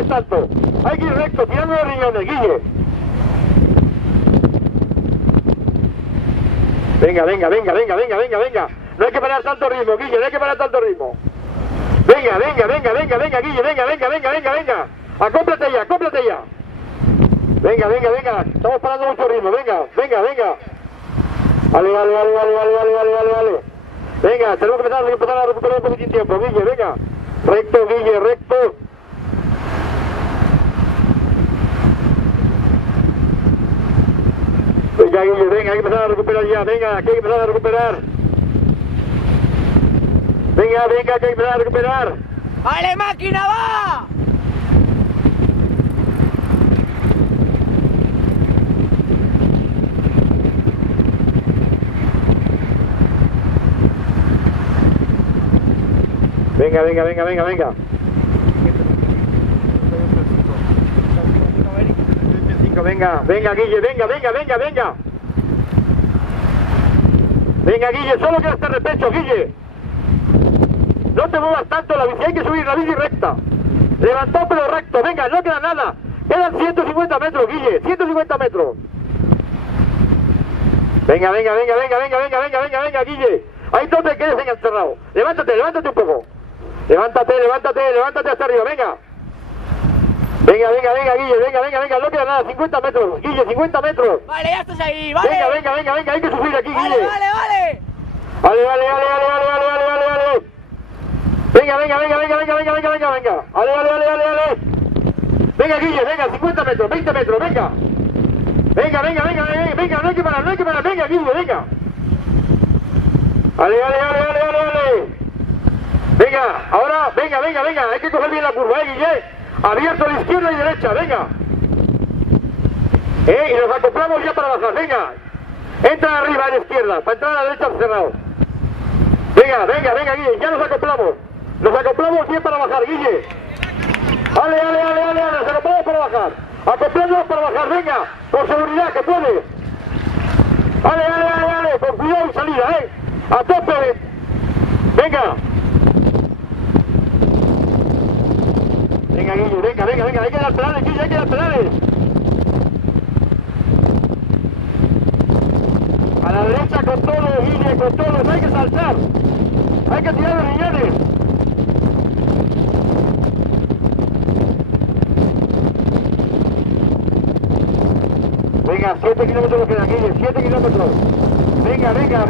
muevas tanto. Hay que ir recto, tirando los riñones, Guille. Venga. No hay que parar tanto ritmo, Guille, no hay que parar tanto ritmo. Venga, Guille, venga. Acómplate ya. Venga. Estamos parando mucho ritmo, venga. Vale. Venga, tenemos que empezar a recuperar un poquitín tiempo, Guille, venga. Recto, Guille, recto. Venga, Guille, venga, hay que empezar a recuperar ya, venga, aquí hay que empezar a recuperar. Venga, que hay que empezar a recuperar. ¡Vale, máquina, va! Venga. Venga, Guille, venga. Venga, Guille, solo queda este repecho, Guille. No te muevas tanto la bici, hay que subir la bici recta. Levantado pero recto, venga, no queda nada. Quedan 150 metros, Guille, 150 metros. Venga, Guille. Ahí no te quedes encerrado. Levántate un poco. Levántate hasta arriba, venga. Venga, Guille, venga, no queda nada, 50 metros, Guille, 50 metros. Vale, ya estás ahí, vale. Venga, hay que subir aquí, Guille. Vale. Vale. Venga. Vale. Venga, Guille, venga, 50 metros, 20 metros, venga. Venga, no hay que parar, venga, Guille, venga. Vale. Venga, ahora, venga, hay que coger bien la curva, Guille. Abierto a la izquierda y derecha, venga. Y nos acoplamos ya para bajar, venga. Entra arriba a la izquierda, para entrar a la derecha cerrado. Venga, Guille, ya nos acoplamos. Nos acoplamos bien para bajar, Guille. Vale, nos acoplamos para bajar. Acoplamos para bajar, venga. Por seguridad, que puedes. Vale, con cuidado y salida, a tope. Venga. Venga, Guille, venga, hay que dar pedales, Guille, hay que dar pedales. A la derecha con todo, Guille, con todo, no hay que saltar. Hay que tirar los riñones. Venga, 7 kilómetros quedan, Guille, 7 kilómetros. Venga. Venga,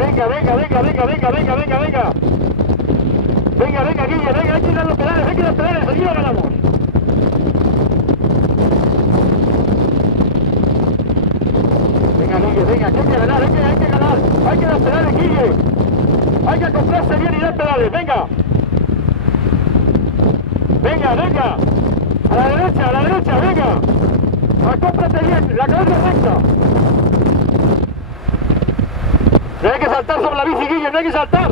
Guille, venga, hay que dar los pedales, allí lo ganamos. Venga, que hay que ganar, hay que dar pedales, Guille. Hay que acoplarse bien y dar pedales, venga. A la derecha, venga. Acóplate bien, la cabeza recta. No hay que saltar sobre la bici, Guille, no hay que saltar.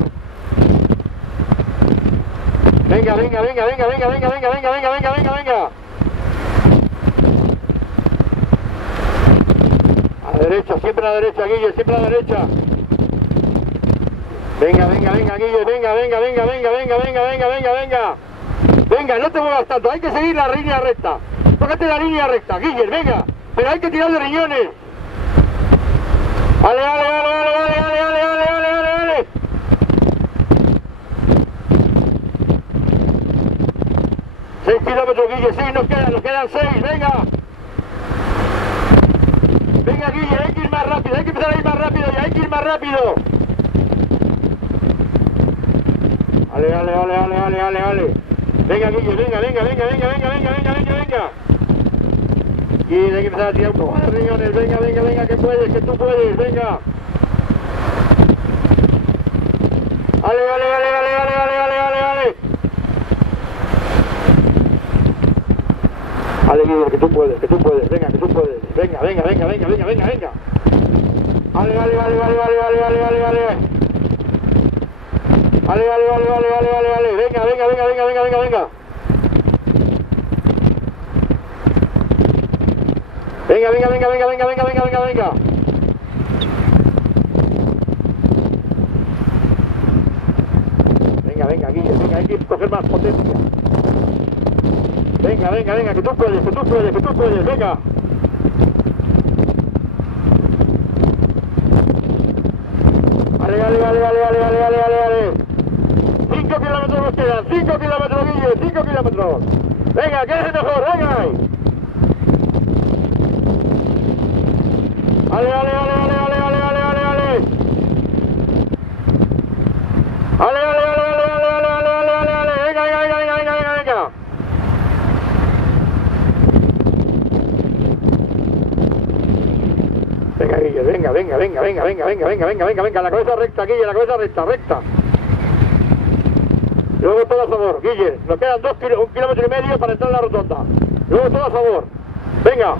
Venga. A la derecha, siempre a la derecha, Guille, siempre a la derecha. Venga, Guille, venga. Venga, no te muevas tanto, hay que seguir la línea recta. Tócate la línea recta, Guille, venga. Pero hay que tirar de riñones. Ale. 6 kilómetros, Guille, 6 nos quedan 6, venga. Venga, Guille, hay que ir más rápido, hay que empezar a ir más rápido ya, hay que ir más rápido. Ale. Venga, Guille, venga. Guille, hay que empezar a tirar un poco más de riñones, venga, que puedes, que tú puedes, venga. Ale. Ale, Guille, que tú puedes, venga, que tú puedes. Venga. Ale. Venga, Venga. Venga, Guille, venga, hay que coger más potencia. Venga, venga, venga, que tú puedes, que tú puedes, que tú puedes, venga. Ale, ale, ale, ale, ale, ale, ale, ale, ale. 5 kilómetros nos quedan, 5 kilómetros, Guille, 5 kilómetros. Venga, que es el mejor, venga. Ale, ale, ale, ale, ale, ale, ale, ale, ale. Ale, ale, ale, ale, ale, ale, ale, ale, ale, ale. Venga, venga, venga, venga, venga, venga, venga. Venga, Guille, venga, venga, venga, venga, venga, venga, venga, venga, venga, venga, la cabeza recta, Guille, la cabeza recta, recta. Luego todo a favor, Guille, nos quedan 1,5 kilómetros para entrar en la rotonda. Luego todo a favor. Venga.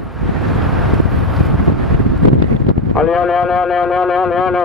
Ale, ale, ale, ale, ale, ale, ale, ale.